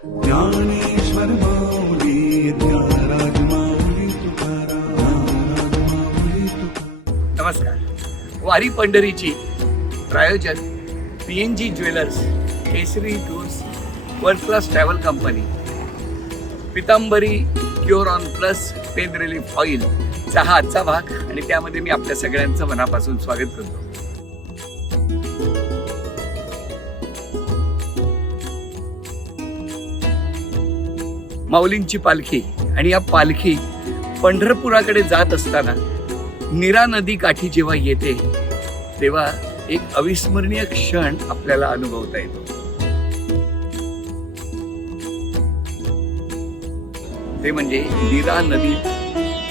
ज्ञानेश्वर माऊली ज्ञानराज माऊली तुकाराम माऊली तुकाराम. नमस्कार. वारी पंढरीची प्रायोजक PNG jewellers, Kesari tours, world class travel company, Pitambari cure on plus pain relief oil चा हा आजचा भाग आणि त्यामध्ये मी आपल्या सगळ्यांचं मनापासून स्वागत करतो. माऊलींची पालखी आणि या पालखी पंढरपुराकडे जात असताना नीरा नदी काठी जेव्हा येते तेव्हा एक अविस्मरणीय क्षण आपल्याला अनुभवता येतो. ते म्हणजे नीरा नदी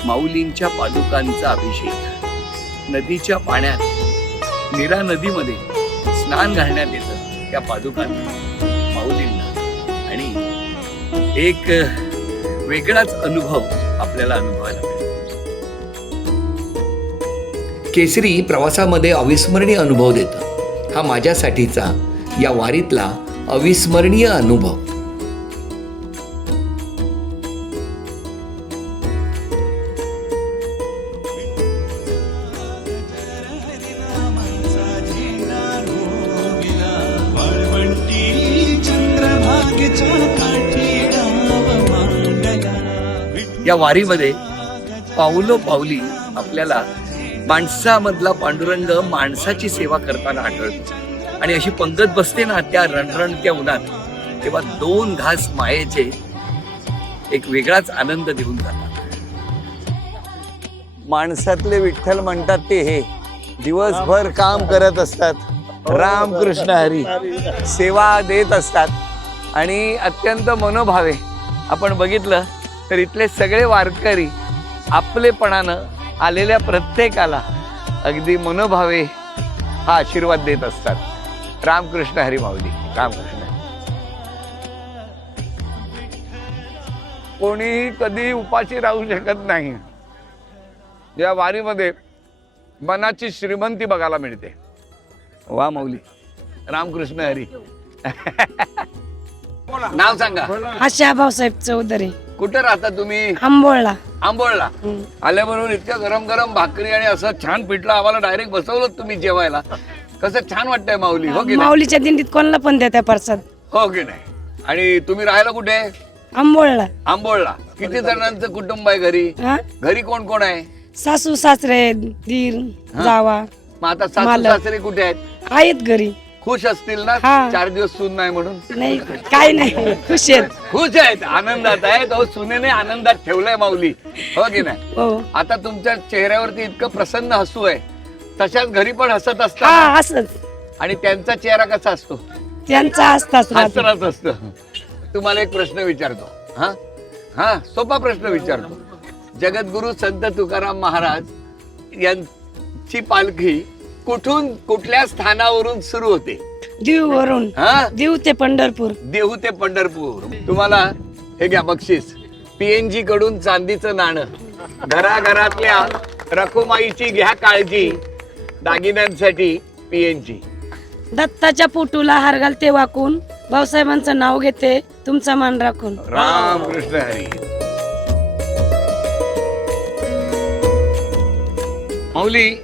माऊलींच्या पादुकांचा अभिषेक. नदीच्या पाण्यात नीरा नदीमध्ये स्नान घालण्यात येतं त्या पादुकांना, माऊलींना, आणि एक वेगळाच अनुभव आपल्याला अनुभवायला मिळतो. केसरी प्रवासामध्ये अविस्मरणीय अनुभव देतं. हा माझ्यासाठीचा या वारीतला अविस्मरणीय अनुभव. या वारीमध्ये पावलो पावली आपल्याला माणसामधला पांडुरंग माणसाची सेवा करताना आढळतो. आणि अशी पंगत बसते ना त्या रणरणत्या उन्हात, तेव्हा दोन घास मायेचे एक वेगळाच आनंद देऊन जातात. माणसातले विठ्ठल म्हणतात ते हे दिवसभर काम करत असतात, रामकृष्ण हरी सेवा देत असतात आणि अत्यंत मनोभावे आपण बघितलं तर इथले सगळे वारकरी आपलेपणानं आलेल्या प्रत्येकाला अगदी मनोभावे हा आशीर्वाद देत असतात. रामकृष्ण हरी माऊली, रामकृष्ण. कोणीही कधी उपाशी राहू शकत नाही. या वारीमध्ये मनाची श्रीमंती बघायला मिळते. वा माऊली, रामकृष्ण हरी. नाव सांगा. आशा भाऊसाहेब चौधरी. कुठे राहता तुम्ही? आंबोळला. आंबोळला. आल्याबरोबर इतक्या गरम गरम भाकरी आणि असं छान पिठलं आम्हाला डायरेक्ट बसवलं तुम्ही जेवायला. कसं छान वाटतंय माऊली, हो की नाही? माऊलीच्या दिंडीत कोणाला पण देते प्रसाद, हो की नाही? आणि तुम्ही राहायला कुठे? आंबोळला. आंबोळला. किती जणांचं कुटुंब आहे घरी? हा? घरी कोण कोण आहे? सासू सासरे दीर जावा मग आता सासू मालक. सासरे कुठे आहेत? आहेत घरी. खुश असतील ना? हा. 4 दिवस सून नाही म्हणून? नाही काय नाही, खुश आहेत. खुश आहेत, आनंदात आहेत. अहो, सुनेने आनंदात ठेवलंय माऊली, हो की नाही? हो. आता तुमच्या चेहऱ्यावरती इतकं प्रसन्न हसू आहे, तशाच घरी पण हसत हा असतात. असच आणि त्यांचा चेहरा कसा असतो? त्यांचा असताच राहतो. हसराच असतो. तुम्हाला एक प्रश्न विचारतो. हा हा सोपा प्रश्न विचारतो. जगद्गुरु संत तुकाराम महाराज यांची पालखी कुठून, कुठल्या स्थानावरून सुरू होते? दीव वरून. हा, दीव ते पंढरपूर. देहू ते पंढरपूर. तुम्हाला हे घ्या बक्षीस. PNG कडून चांदीचं नाणं. घराघरातल्या रखुमाईची घ्या काळजी, दागिन्यांसाठी PNG. दत्ताच्या पोटूला हार घालते वाकून, भाऊसाहेबांचं नाव घेते तुमचा मान राखून. रामकृष्ण हरी. माऊली,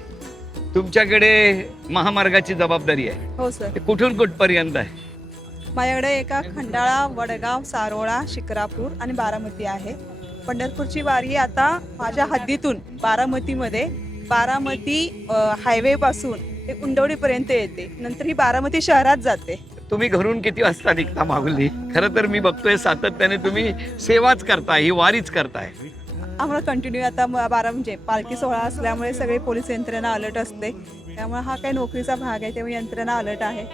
तुमच्याकडे महामार्गाची जबाबदारी आहे. हो सर. ते कुठून कुठपर्यंत आहे? माझ्याकडे एका खंडाळा, वडगाव, सारोळा, शिक्रापूर आणि बारामती आहे. पंढरपूरची वारी आता माझ्या हद्दीतून बारामतीमध्ये, बारामती हायवे पासून ते कुंडवडीपर्यंत येते. नंतर ही बारामती शहरात जाते. तुम्ही घरून किती वाजता निघता माऊली? खरं तर मी बघतोय सातत्याने तुम्ही सेवाच करताय, ही वारीच करताय. आम्हाला कंटिन्यू आता म्हणजे पालखी सोहळा असल्यामुळे सगळे पोलीस यंत्रणा अलर्ट असते. त्यामुळे हा काही नोकरीचा भाग आहे, त्यामुळे यंत्रणा अलर्ट आहे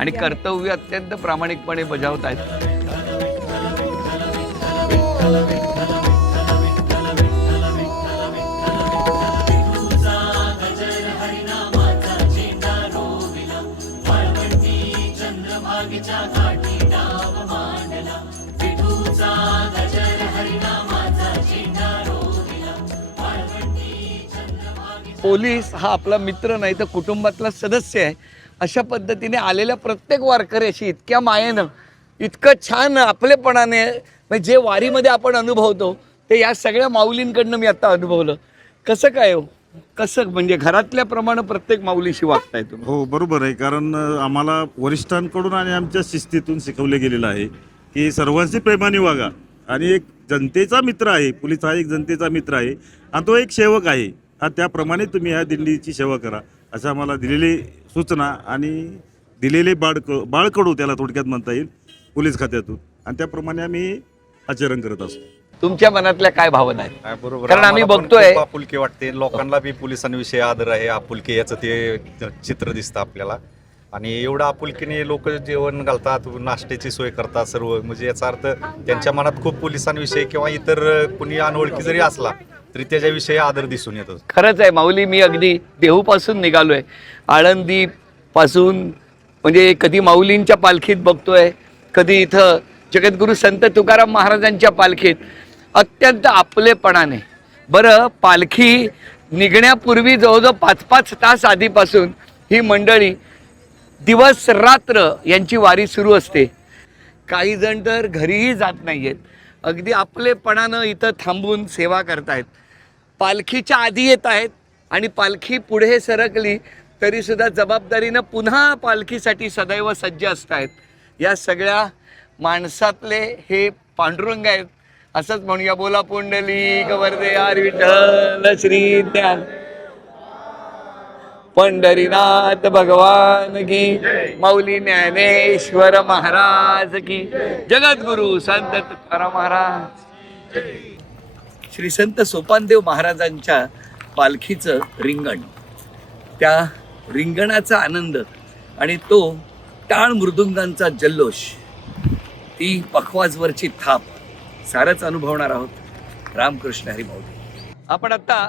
आणि कर्तव्य अत्यंत प्रामाणिकपणे बजावतायत. पोलीस हा आपला मित्र नाही तर कुटुंबातला सदस्य आहे. अशा पद्धतीने आलेल्या प्रत्येक वारकऱ्याशी इतक्या मायेनं इतकं छान आपलेपणाने म्हणजे जे वारीमध्ये आपण अनुभवतो ते या सगळ्या माऊलींकडनं मी आता अनुभवलं. कसं काय हो, कसं म्हणजे घरातल्या प्रमाणे प्रत्येक माऊलीशी वागताय तुम्ही? हो बरोबर आहे, कारण आम्हाला वरिष्ठांकडून आणि आमच्या शिस्तीतून शिकवले गेलेलं आहे की सर्वांशी प्रेमाने वागा. आणि एक जनतेचा मित्र आहे, पोलीस हा एक जनतेचा मित्र आहे आणि तो एक सेवक आहे. हा त्याप्रमाणे तुम्ही ह्या दिंडीची सेवा करा असं आम्हाला दिलेली सूचना आणि दिलेले बाळकडू त्याला थोडक्यात म्हणता येईल पोलीस खात्यातून, आणि त्याप्रमाणे आम्ही आचरण करत असतो. तुमच्या मनातल्या काय भावना आहेत? आहे, बरोबर. कारण आम्ही आम्हाला पण बघतोय- खूप आपुलकी वाटते, लोकांना बी पोलिसांविषयी आदर आहे, आपुलकी याचं ते चित्र दिसतं आपल्याला. आणि एवढं आपुलकीने लोक जेवण घालतात, नाश्त्याची सोय करतात सर्व, म्हणजे याचा अर्थ त्यांच्या मनात खूप पोलिसांविषयी किंवा इतर कुणी अनोळखी जरी असला तरी त्याच्याविषयी आदर दिसून येतो. खरंच आहे माऊली, मी अगदी देहूपासून निघालोय, आळंदी पासून, म्हणजे कधी माऊलींच्या पालखीत बघतोय, कधी इथं जगद्गुरू संत तुकाराम महाराजांच्या पालखीत अत्यंत आपलेपणाने. बरं, पालखी निघण्यापूर्वी जवळजवळ 5-5 तास आधीपासून ही मंडळी दिवस रात्र यांची वारी सुरू असते. काही जण तर घरीही जात नाहीयेत, अगदी आपलेपणानं इथं थांबून सेवा करतायत. पालखीच्या आधी येत आहेत आणि पालखी पुढे सरकली तरी सुद्धा जबाबदारीनं पुन्हा पालखीसाठी सदैव सज्ज असत आहेत. या सगळ्या माणसातले हे पांडुरंग आहेत असंच म्हणूया. बोला पुंडलिक वरदे हरी विठ्ठल श्री ज्ञान पंढरीनाथ भगवान की, माऊली ज्ञानेश्वर महाराज की, जगद्गुरु संत तुकाराम महाराज. श्री संत सोपानदेव महाराजांच्या पालखीचं रिंगण, त्या रिंगणाचा आनंद आणि तो टाळ मृदुंगांचा जल्लोष, ती पखवाजवरची थाप सारच अनुभवणार आहोत. रामकृष्ण हरी माऊली. आपण आता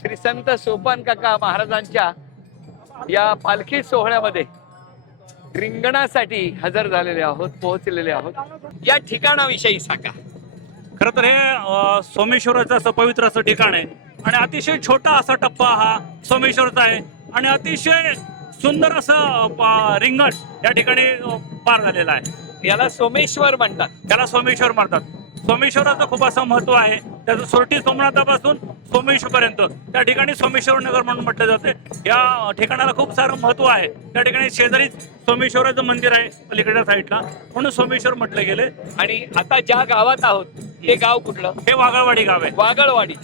श्री संत सोपान काका महाराजांच्या या पालखी सोहळ्यामध्ये रिंगणासाठी हजर झालेले आहोत, पोहोचलेले आहोत. या ठिकाणाविषयी सांगा. खरं तर हे सोमेश्वराचं असं पवित्र असं ठिकाण आहे आणि अतिशय छोटा असा टप्पा हा सोमेश्वरचा आहे आणि अतिशय सुंदर असं रिंगण या ठिकाणी पार झालेलं आहे. याला सोमेश्वर म्हणतात. त्याला सोमेश्वर म्हणतात. सोमेश्वराचं खूप असं महत्व आहे. त्याचं सोरटी सोमनाथापासून सोमेश्वरपर्यंत त्या ठिकाणी सोमेश्वर नगर म्हणून म्हटलं जाते. या ठिकाणाला खूप सारं महत्व आहे. त्या ठिकाणी शेजारीच सोमेश्वराचं मंदिर आहे पलीकडच्या साईडला, म्हणून सोमेश्वर म्हटलं गेले. आणि आता ज्या गावात आहोत ते गाव कुठलं? हे वागळवाडी गाव आहे. वागळवाडी.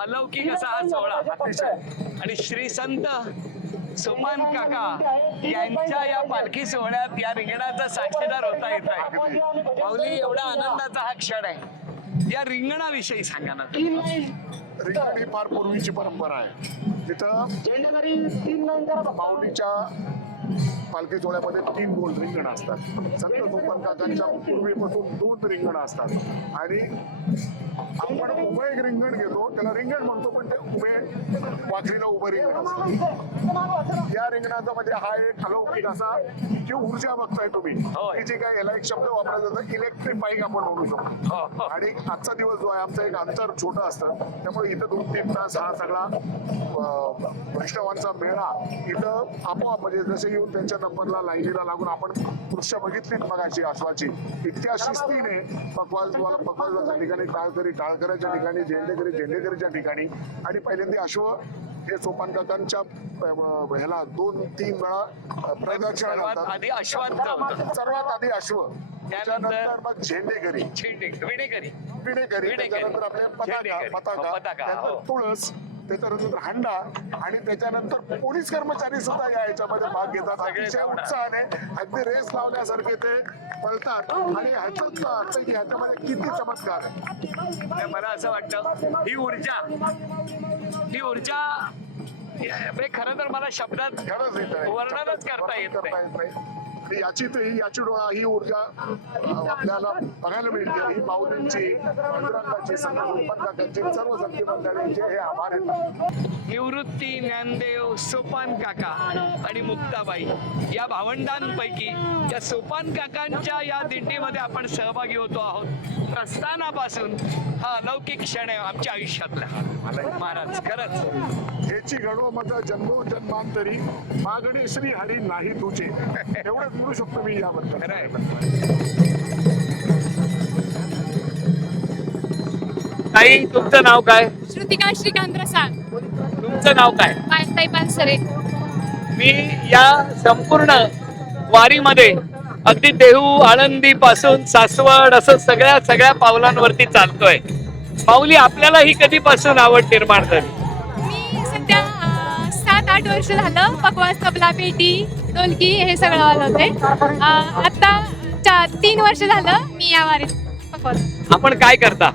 अलौकिक असा हा सोहळा आणि श्री संत सोपान काका यांच्या या पालखी सोहळ्यात या रिंगणाचा साक्षीदार होता येत आहे. माऊली, एवढा आनंदाचा हा क्षण आहे, या रिंगणाविषयी सांगा ना. रिंगण ही फार पूर्वीची परंपरा आहे. तिथं माऊलीच्या पालखी सोहळ्यामध्ये 3 गोल रिंगण असतात. संत सोपान काकांच्या पूर्वीपासून 2 रिंगण असतात आणि आपण उभं एक रिंगण घेतो, त्याला रिंगण म्हणतो, पण ते उभे वाखरीला उभं रिंगण असतं. या रिंगणाचा म्हणजे हा एक अलौकिक असा जी ऊर्जा बघताय तुम्ही, की जे काय याला एक शब्द वापरला जातो इलेक्ट्रिफाईंग आपण म्हणू शकतो. आणि आजचा दिवस जो आहे आमचं एक अंतर छोटं असतं, त्यामुळे इथं 2-3 तास हा सगळा वैष्णवांचा मेळा इथं आपोआप म्हणजे जसे येऊन त्यांच्या नंबरला लाईनीला लागून आपण दृश्य बघितलीत मगाची अश्वाची, इतक्या शिस्तीने पकवाजच्या ठिकाणी टाळकऱ्याच्या ठिकाणी झेंडेकरीच्या ठिकाणी आणि पहिल्यांदा अश्व हे सोपान काकांच्या ह्याला 2-3 वेळा प्रदक्षिणा घालतात. आधी अश्वांचं होतं, सर्वात आधी अश्व, त्याच्यानंतर मग झेंडेकरी, विणेकरी, त्याच्यानंतर आपले पताका, त्यानंतर तुळस, त्याच्यानंतर हंडा आणि त्याच्यानंतर पोलीस कर्मचारी सुद्धा या याच्यामध्ये भाग घेतात. अतिशय उत्साहाने अगदी रेस लावल्यासारखे ते पळतात आणि ह्याच्यामध्ये किती चमत्कार आहे. मला असं वाटतं ही ऊर्जा खरं तर मला शब्दात खरंच येत आहे. वर्णनच करता येत नाही. याची डोळा ही ऊर्जा आपल्याला बघायला मिळते. ही माऊलींची, पांडुरंगाची, संत सोपान काकांची, सर्व संत मंडळींचे हे आभार आहेत. निवृत्ती, ज्ञानदेव, सोपान काका आणि मुक्ताबाई या भावंडांपैकी या सोपान काकांच्या या दिंडीमध्ये आपण सहभागी होतो आहोत. प्रस्थानापासून हा अलौकिक क्षण आहे आमच्या आयुष्यातला. महाराज खरंच हेची गणो मग जन्मोजन्मांतरी मागणे श्री हरी नाही तुझे, एवढंच म्हणू शकतो मी याबद्दल. ताई, तुमचं नाव काय? श्रुतिका श्रीकांत रसाळ. तुमचं नाव काय? पायताई पानसरे. मी या संपूर्ण वारीमध्ये अगदी देहू, आळंदी पासून सासवड असं सगळ्या पावलांवरती चालतोय. माऊली, आपल्याला ही कधीपासून आवड निर्माण झाली? मी सध्या 7-8 वर्ष झालं पकवास, तबला, पेटी, ढोलकी हे सगळं वाजवते. आता 3 वर्ष झालं मी या वारीत पकवास. आपण काय करता?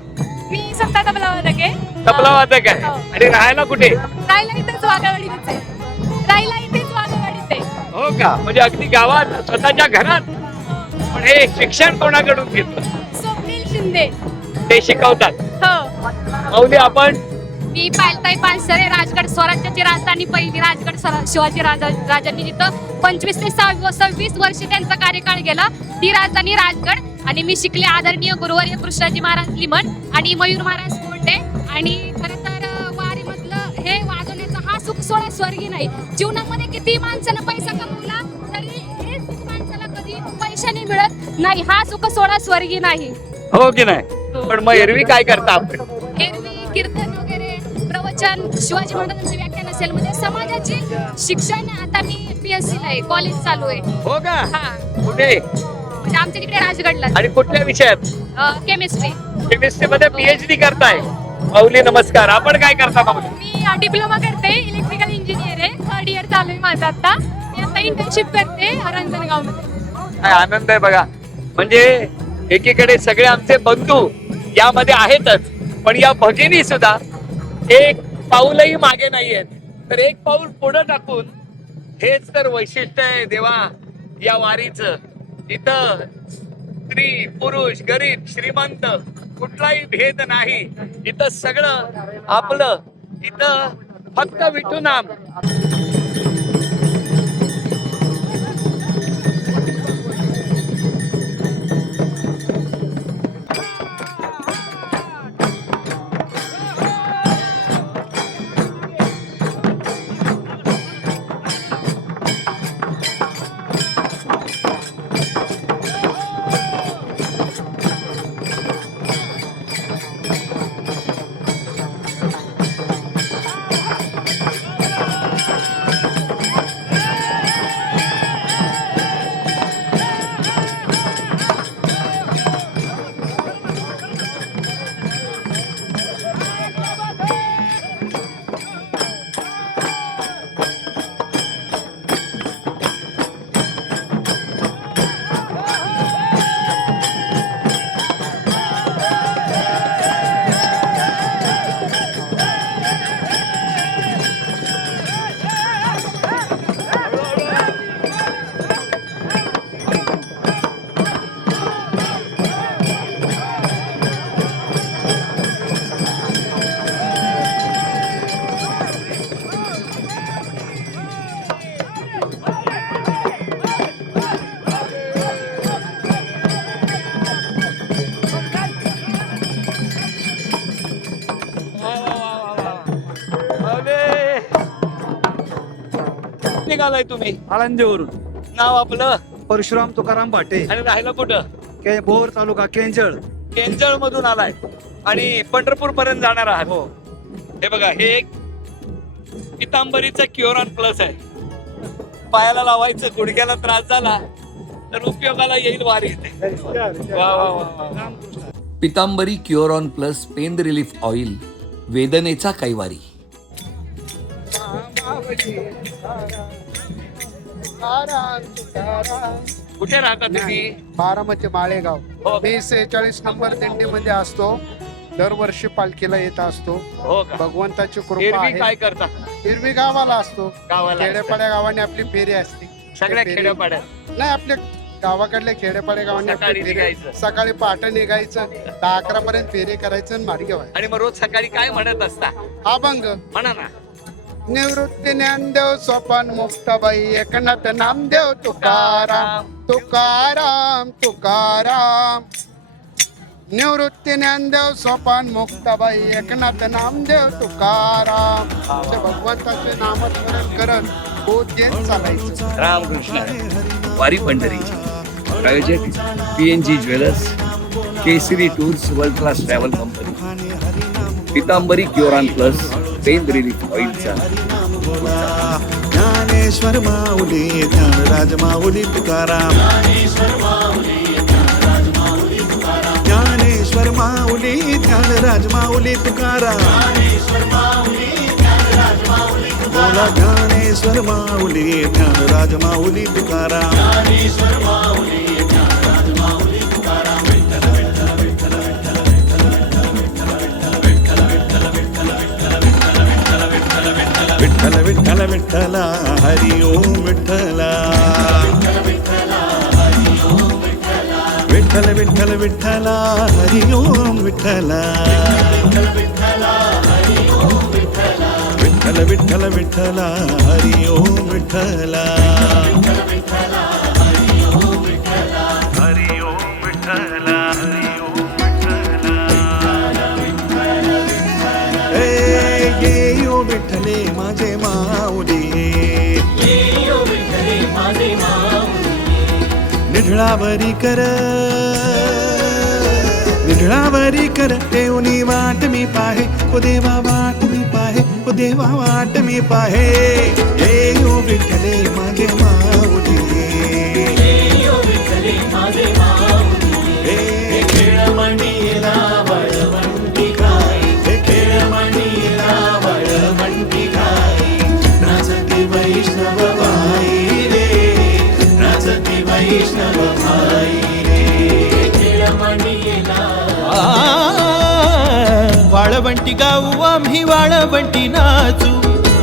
मी स्वतः तबला वादक आहे. तबला वादक आहे. हो. आणि राहायला कुठे? राहिला इथेच वाघावाडीत आहे. हो का? म्हणजे अगदी गावात, स्वतःच्या घरात. पण हे शिक्षण कोणाकडून घेतलं? स्वप्नील शिंदे ते शिकवतात. हो. माऊली, आपण? मी पायताई पानसरे. राजगड स्वराज्याची राजधानी पहिली राजगड शिवाजी राजांनी जिथं 25 ते 26 वर्ष त्यांचा कार्यकाळ गेला, ती राजधानी राजगड. आणि मी शिकले आदरणीय गुरुवर्य कृष्णाजी महाराज लिमण आणि मयूर महाराज कोंडे. आणि खरं तर वारीमधलं हे वाजवण्याचा हा सुख सोहळा स्वर्गी नाही. जीवनामध्ये किती माणसानं पैसा कमवला तरी हे सुख माणसाला कधी पैशाने मिळत नाही. हा सुख सोहळा स्वर्गी नाही. हो की नाही? पण मग एरवी काय करता आपण? एरवी कीर्तन वगैरे, प्रवचन, शिवाजी महाराजांचे व्याख्यान असेल, म्हणजे समाजाचे शिक्षण. आता मी PSC ला आहे, कॉलेज चालू आहे. हो का? हा, कुठे? म्हणजे आमच्या तिकडे राजगडला. आणि कुठल्या विषयात? केमिस्ट्री मध्ये PhD करताय. माऊली नमस्कार. आपण काय करता माऊली? मी डिप्लोमा करते, इलेक्ट्रिकल इंजिनियर आहे. 3rd इयर चालू आहे माझं आता. मी आता इंटर्नशिप करते रंजनगाव मध्ये. काय आनंद आहे बघा. म्हणजे एकीकडे सगळे आमचे बंधू यामध्ये आहेतच, पण या भगिनी सुद्धा एक पाऊलही मागे नाहीयेत, तर एक पाऊल पुढे टाकून. हेच तर वैशिष्ट्य आहे देवा या वारीचं. इथं स्त्री, पुरुष, गरीब, श्रीमंत कुठलाही भेद नाही. इथं सगळं आपलं. इथं फक्त विठू नाम. आलाय तुम्ही? आळंदीवरून नाव आपलं? परशुराम तुकाराम भाटे, आणि राहायला कुठं? भोर तालुका केंजळ. केंजळ मधून आलाय आणि पंढरपूर पर्यंत जाणार आहात. हो. हे बघा, हे एक पितांबरीचं क्युरॉन प्लस आहे. पायाला लावायचं, गुडघ्याला त्रास झाला तर उपयोगाला येईल वारी येते. वा वा वा. Pitambari Curon plus pain relief oil, वेदनेचा कैवारी. कुठे राहता तुम्ही? बारामती माळेगाव. हो. मी 46 नंबर दिंडीमध्ये असतो. दरवर्षी पालखीला येत असतो. हो का? भगवंताची कृपा एरवी आहे. काय करता? एरवी गावाला असतो. गावाला खेड्यापाड्या गावाने आपली फेरी असते. सगळ्या फेरी- खेड्यापाड्यात नाही, आपल्या गावाकडल्या खेड्यापाड्या गावाने आपली सकाळी फेरी- निघायचं. सकाळी पहाटे निघायचं, 10-11 पर्यंत फेरी करायचं आणि मार्गी व्हायचं. आणि मग रोज सकाळी काय म्हणत असता? अभंग. म्हणा ना. निवृत्ती ज्ञानदेव सोपान मुक्ताबाई एकनाथ नामदेव तुकाराम तुकाराम तुकाराम. निवृत्ती ज्ञानदेव सोपान मुक्ताबाई एकनाथ नामदेव तुकाराम. असे भगवंताचे नामस्मरण करत बोधेन चालायचं. रामकृष्ण. वारी पंढरीची प्रायोजक PNG jewellers, Kesari tours, world class travel company, Pitambari Curon plus pain relief ऑइलचा. ज्ञानेश्वर माऊली ज्ञानराज माऊली तुकाराम. ज्ञानेश्वर माऊली ज्ञानराज माऊली तुकाराम. बोला ज्ञानेश्वर माऊली ज्ञानराज माऊली तुकाराम. विठ्ठल विठ्ठल विठ्ठला हरि ओम विठ्ठला. विठ्ठल विठ्ठल विठ्ठला हरि ओम विठ्ठला. विठ्ठल विठ्ठल विठ्ठला हरि ओम विठ्ठला. हरि ओम विठ्ठला हरि ओम विठ्ठला. ये यो विठ्ठले माझे माऊली. निढळावरी कर निढळावरी कर देवनी वाट मी पाहे. ओ देवा वाट मी पाहे. ओ देवा वाट मी पाहे. ये यो विठ्ठले माझे माऊली. वाळवंटी गाऊ आम्ही वाळवंटी नाचू.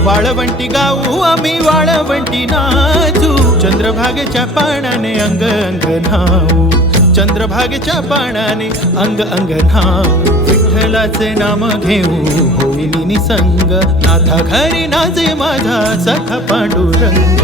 वाळवंटी गाऊ आम्ही वाळवंटी नाचू. चंद्रभागेच्या पाण्याने अंग अंग न्हाऊ. चंद्रभागेच्या पाण्याने अंग अंग न्हाऊ. विठ्ठलाचे नाम घेऊ होईनी निसंग. नाथा घरी नाचे माझा सखा पांडुरंग.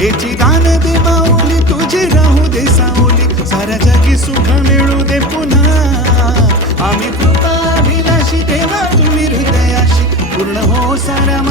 हेची दान दे माऊली तुझे राहू दे सावली. साऱ्या जगी सुख मिळू दे पुन्हा. आम्ही कृपाभिलाषी देवा तुम्ही हृदयाशी पूर्ण हो साऱ्या